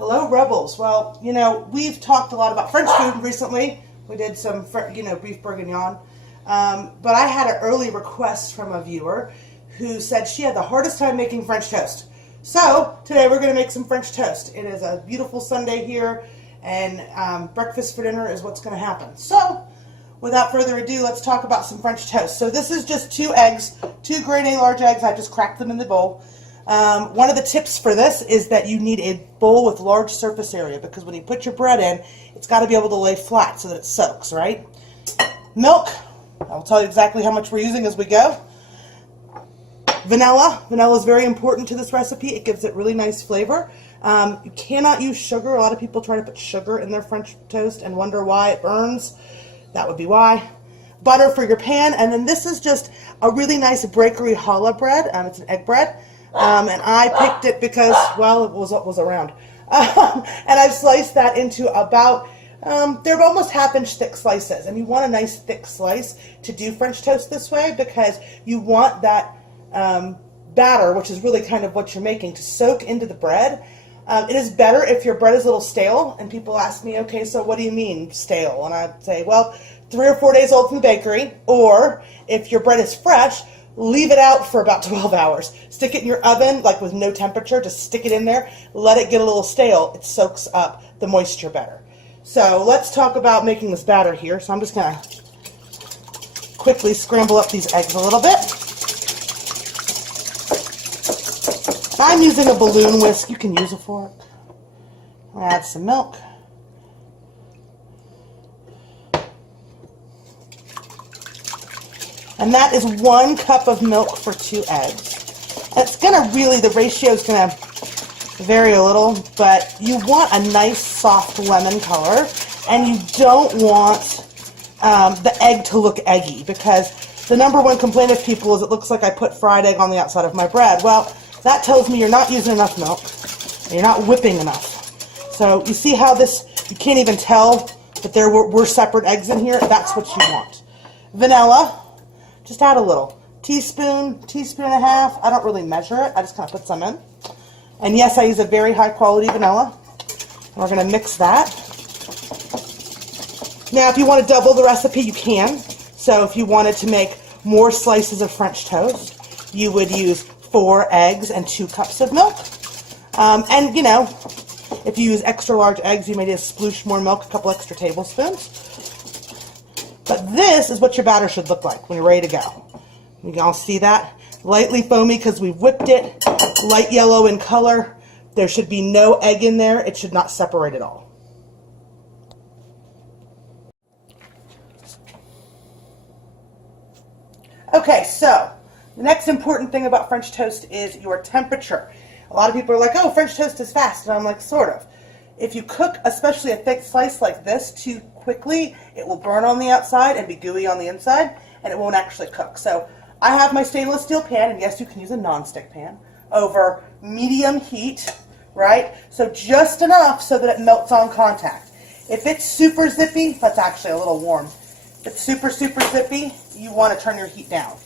Hello, Rebels. Well, we've talked a lot about French food recently. We did some, beef bourguignon. But I had an early request from a viewer who said she had the hardest time making French toast. So, today we're going to make some French toast. It is a beautiful Sunday here, and breakfast for dinner is what's going to happen. So, without further ado, let's talk about some French toast. So this is just 2 eggs, 2 grade A large eggs. I just cracked them in the bowl. One of the tips for this is that you need a bowl with large surface area, because when you put your bread in, it's got to be able to lay flat so that it soaks, right? Milk, I'll tell you exactly how much we're using as we go. Vanilla is very important to this recipe. It gives it really nice flavor. You cannot use sugar. A lot of people try to put sugar in their French toast and wonder why it burns. That would be why. Butter for your pan, and then this is just a really nice bakery challah bread. It's an egg bread. And I picked it because, well, it was around. And I've sliced that into about, they're almost half-inch thick slices. And you want a nice thick slice to do French toast this way, because you want that batter, which is really kind of what you're making, to soak into the bread. It is better if your bread is a little stale, and people ask me, okay, so what do you mean stale? And I'd say, well, 3 or 4 days old from the bakery, or if your bread is fresh, leave it out for about 12 hours. Stick it in your oven, like with no temperature, just stick it in there, let it get a little stale. It soaks up the moisture better. So let's talk about making this batter here. So I'm just going to quickly scramble up these eggs a little bit. I'm using a balloon whisk. You can use a fork. Add some milk. And that is 1 cup of milk for 2 eggs. And it's going to really, the ratio is going to vary a little, but you want a nice soft lemon color, and you don't want the egg to look eggy, because the #1 complaint of people is it looks like I put fried egg on the outside of my bread. Well, that tells me you're not using enough milk, and you're not whipping enough. So you see how this, you can't even tell that there were separate eggs in here? That's what you want. Vanilla. Just add a little. Teaspoon and a half. I don't really measure it. I just kind of put some in. And yes, I use a very high quality vanilla. And we're going to mix that. Now, if you want to double the recipe, you can. So if you wanted to make more slices of French toast, you would use 4 eggs and 2 cups of milk. And, if you use extra large eggs, you may just sploosh more milk, a couple extra tablespoons. But this is what your batter should look like when you're ready to go. You can all see that. Lightly foamy because we whipped it. Light yellow in color. There should be no egg in there. It should not separate at all. Okay, so the next important thing about French toast is your temperature. A lot of people are like, oh, French toast is fast. And I'm like, sort of. If you cook, especially a thick slice like this, too quickly, it will burn on the outside and be gooey on the inside, and it won't actually cook. So I have my stainless steel pan, and yes, you can use a nonstick pan, over medium heat, right? So just enough so that it melts on contact. If it's super zippy, that's actually a little warm. If it's super, super zippy, you want to turn your heat down.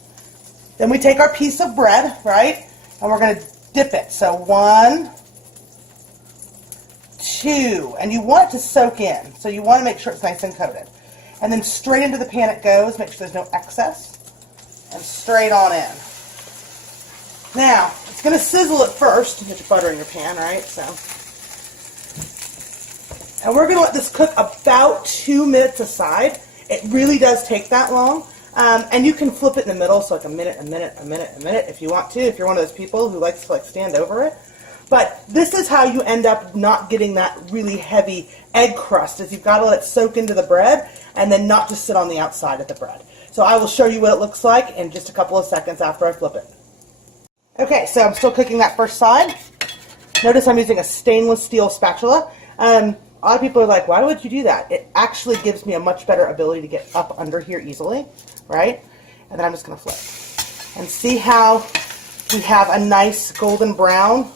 Then we take our piece of bread, right, and we're going to dip it. So 1, 2, and you want it to soak in, so you want to make sure it's nice and coated. And then straight into the pan it goes, make sure there's no excess, and straight on in. Now, it's going to sizzle at first to get your butter in your pan, right? So, and we're going to let this cook about 2 minutes aside. It really does take that long. And you can flip it in the middle, so like a minute if you want to, if you're one of those people who likes to stand over it. But this is how you end up not getting that really heavy egg crust, is you've got to let it soak into the bread and then not just sit on the outside of the bread. So I will show you what it looks like in just a couple of seconds after I flip it. Okay, so I'm still cooking that first side. Notice I'm using a stainless steel spatula. A lot of people are like, why would you do that? It actually gives me a much better ability to get up under here easily, right? And then I'm just going to flip. And see how we have a nice golden brown,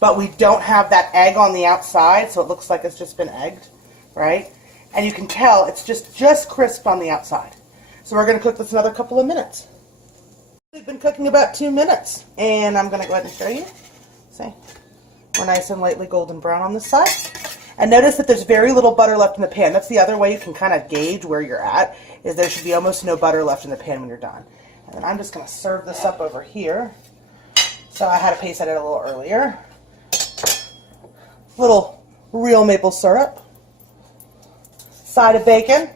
but we don't have that egg on the outside, so it looks like it's just been egged, right? And you can tell it's just crisp on the outside. So we're going to cook this another couple of minutes. We've been cooking about 2 minutes, and I'm going to go ahead and show you. See? We're nice and lightly golden brown on this side. And notice that there's very little butter left in the pan. That's the other way you can kind of gauge where you're at, is there should be almost no butter left in the pan when you're done. And then I'm just going to serve this up over here. So I had a piece I did a little earlier. Little real maple syrup. Side of bacon.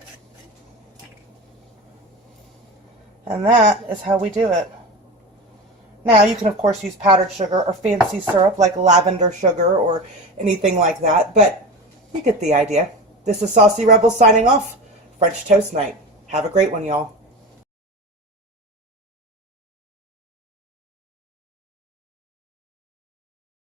And that is how we do it. Now you can of course use powdered sugar or fancy syrup like lavender sugar or anything like that, but you get the idea. This is Saucy Rebel signing off. French toast night. Have a great one, y'all.